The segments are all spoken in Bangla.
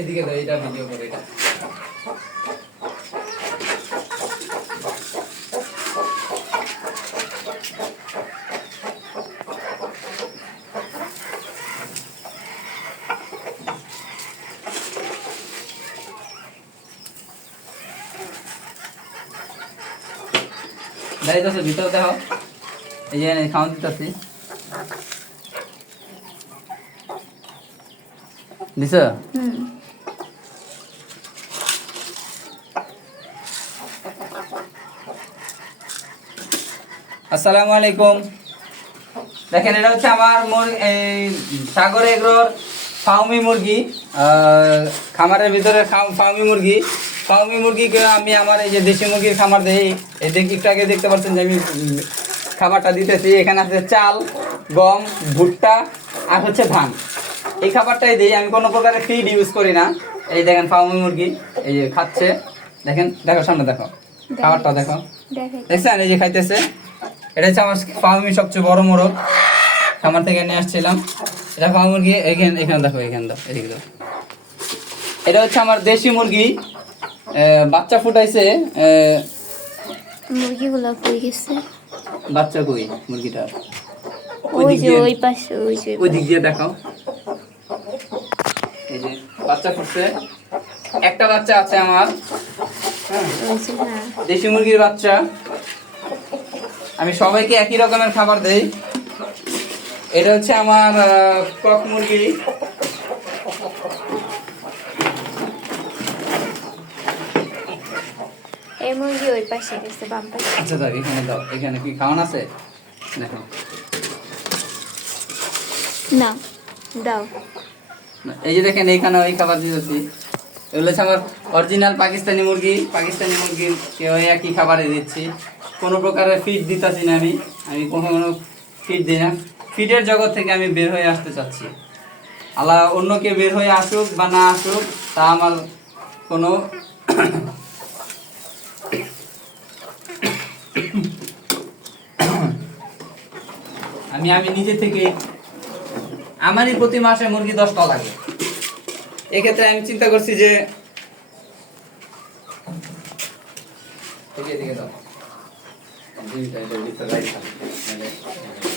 এদিকে এটা ভিডিও করে এটা। দাঁড়িয়ে ভিতরে দেখো। এই যে খাওয়ান দিতেছি। দিছ? আসসালামু আলাইকুম। দেখেন এটা হচ্ছে আমার মুর- এই সাগর এগ্রোর ফাউমি মুরগি খামারের ভিতরে ফাউমি মুরগি। ফাউমি মুরগিকে আমি আমার এই যে দেশি মুরগির খামার দেই এই একটু আগে দেখতে পাচ্ছেন যে আমি খাবারটা দিতেছি। এখানে আছে চাল গম ভুট্টা আর হচ্ছে ধান। এই খাবারটাই দিই আমি কোনো প্রকারের ফিড ইউজ করি না। এই দেখেন ফাউমি মুরগি এই যে খাচ্ছে। দেখেন দেখো সামনে দেখো। খাবারটা দেখে। দেখছেন? এই যে খাইতেছে। এটা হচ্ছে আমার ফার্মি সবচেয়ে বড় মোরগ খামার থেকে নিয়ে আসছিলাম। এটা ফার্ম মুরগি এখানে এখানে দেখো এখানে দাও এদিকে দাও। এটা হচ্ছে আমার দেশি মুরগি। বাচ্চা ফুটাইছে মুরগিগুলো কই গেছে? বাচ্চা কই মুরগিটা? ওই যে ওই পাশে ওই যে ওই দিক দিয়ে দেখাও। এই যে বাচ্চা ফুটছে। একটা বাচ্চা আছে আমার। হ্যাঁ। হ্যাঁ। দেশি মুরগির বাচ্চা। আমি সবাইকে একই রকমের খাবার দেই। এটা হচ্ছে আমার কক মুরগি। এই মুরগি ওই পাশে গেছে বাম পাশে। আচ্ছা দাও এখানে দাও এখানে কি খাওয়ান আছে? দেখো। না দাও। এই যে দেখেন এইখানে ওই খাবার দিয়েছি এগুলো হচ্ছে আমার অরিজিনাল পাকিস্তানি মুরগি পাকিস্তানি মুরগি কেউ একই খাবারে দিচ্ছি। কোনো প্রকারের ফিড দিতেছি না আমি। আমি কোনো ফিড দিই না। ফিডের জগৎ থেকে আমি বের হয়ে আসতে চাচ্ছি। আল্লাহ অন্য কেউ বের হয়ে আসুক বা না আসুক, তা আমার কোনো আমি আমি নিজে থেকে আমারই প্রতি মাসে মুরগি দশটা লাগে। এক্ষেত্রে আমি চিন্তা করছি যে, এদিকে দাও। también te.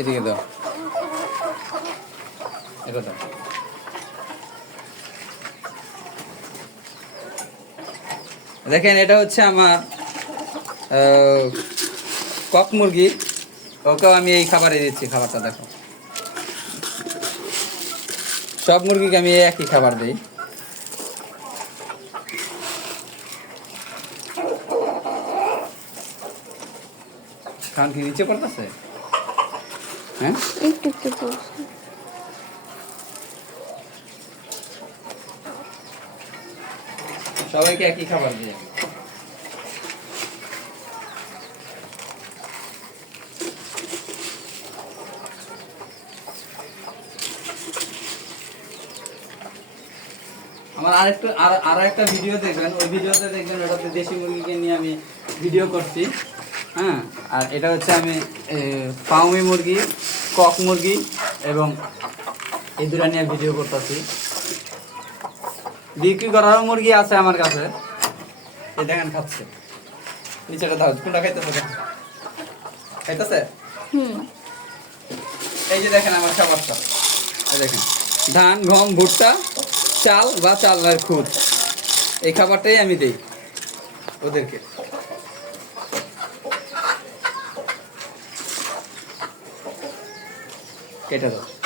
এদিকে দাও। এটা দাও। দেখেন, এটা হচ্ছে আমার কক মুরগি। ওকেও আমি এই খাবারে দিচ্ছি, খাবারটা দেখো। সব মুরগিকে আমি একই খাবার দিই। খান কি নিচে পড়তেছে? হ্যাঁ? একটু একটু পড়ছে সবাইকে একই খাবার দিয়ে আমার আরেকটু আর আর একটা ভিডিও দেখবেন। ওই ভিডিওতে দেখবেন ওটাতে দেশি মুরগিকে নিয়ে আমি ভিডিও করছি। হ্যাঁ আর এটা হচ্ছে আমি পাউমি মুরগি কক মুরগি এবং এই দুটা নিয়ে ভিডিও করতেছি। বিক্রি করারও মুরগি আছে আমার কাছে। এই দেখেন খাচ্ছে। নিচেটা দাও কোনটা খাইতেছে খাইতেছে? এই যে দেখেন আমার খাবারটা। এই দেখেন। ধান গম ভুট্টা চাল বা চালের খুদ। এই খাবারটাই আমি দিই ওদেরকে। কেটে দাও।